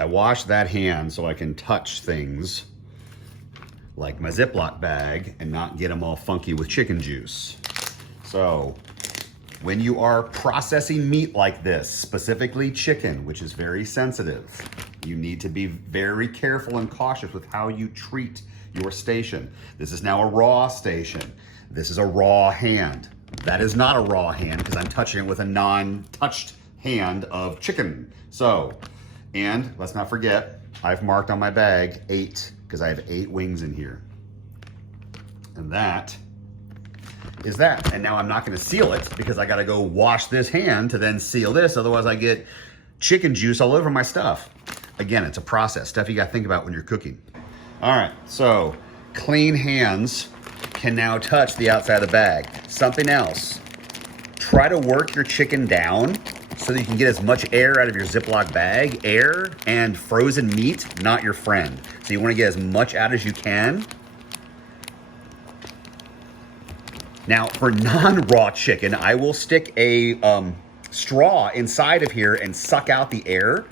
I wash that hand so I can touch things like my ZipLock bag and not get them all funky with chicken juice. So when you are processing meat like this, specifically chicken, which is very sensitive, you need to be very careful and cautious with how you treat your station. This is now a raw station. This is a raw hand. That is not a raw hand because I'm touching it with a non-touched hand of chicken. So, and let's not forget, I've marked on my bag 8 because I have 8 wings in here. And that is that. And now I'm not gonna seal it because I gotta go wash this hand to then seal this, otherwise I get chicken juice all over my stuff. Again, it's a process, stuff you gotta think about when you're cooking. All right, so clean hands can now touch the outside of the bag. Something else, try to work your chicken down so that you can get as much air out of your ZipLock bag. Air and frozen meat, not your friend. So you wanna get as much out as you can. Now, for non-raw chicken, I will stick a straw inside of here and suck out the air,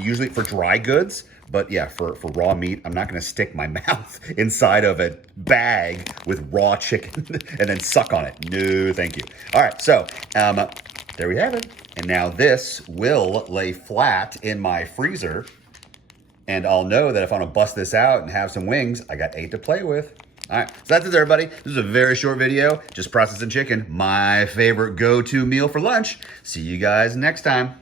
usually for dry goods. But yeah, for raw meat, I'm not gonna stick my mouth inside of a bag with raw chicken and then suck on it. No, thank you. All right, so there we have it. And now this will lay flat in my freezer. And I'll know that if I wanna bust this out and have some wings, I got 8 to play with. All right, so that's it, everybody. This is a very short video, just processing chicken, my favorite go-to meal for lunch. See you guys next time.